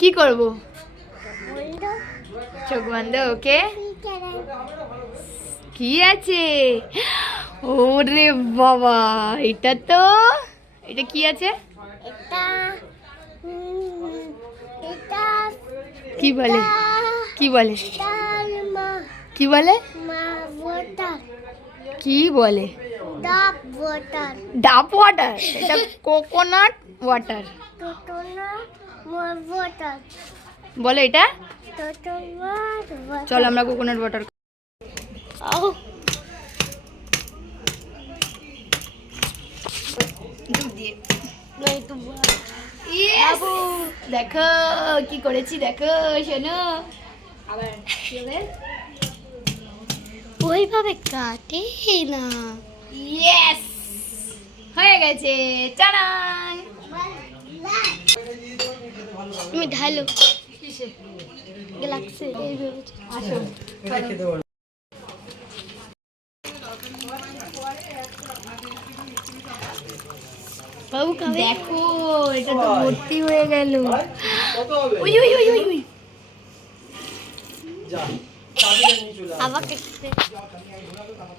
কি করব? চোখ বন্ধ। ওকে, কি আছে? ওরে বাবা, এটা কি আছে? কি বলে? কি বলে? কি বলে? কি বলে? ডাব ওয়াটার। এটা কোকোনাট ওয়াটার বলে এটা। চলো আমরা কোকোনাট ওয়াটার। দেখো কি করেছি, দেখো শোনো। আবার ওইভাবে কাটে না। ইয়েস, হয়ে গেছে। টানান, তুমি ঢালো। কিসে? গ্লাসে। আসো বাবু, দেখো এটা তো ভর্তি হয়ে গেল। ওই ওই ওই ওই ওই আবার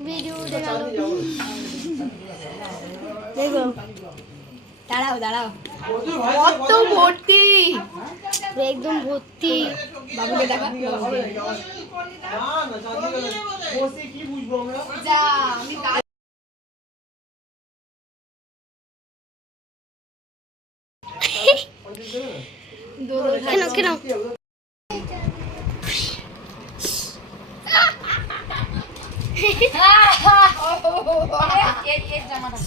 ভিডিও দেখালো। দেখো, দাঁড়াও দাঁড়াও, কত ভর্তি, একদম ভর্তি। বাবুকে দেখা। যা, আমি কেন কেন জামাটা